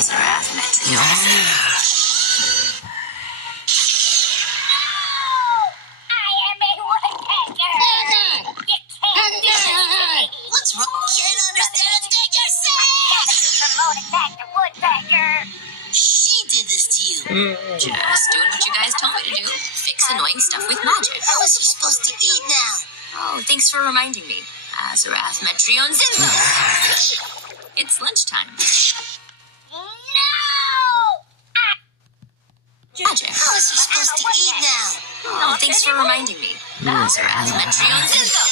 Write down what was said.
Azarath Metrion. What's wrong? Can't understand a thing you're saying! Promoted back to Woodpecker. She did this to you. Just doing what you guys told me to do. Fix annoying stuff with magic. How is he supposed to eat now? Oh, thanks for reminding me. Azarath Metrion Zinzo. It's lunchtime. No! Magic. How is he supposed to eat now? Oh, thanks for reminding me. Azarath Metrion Zinzo.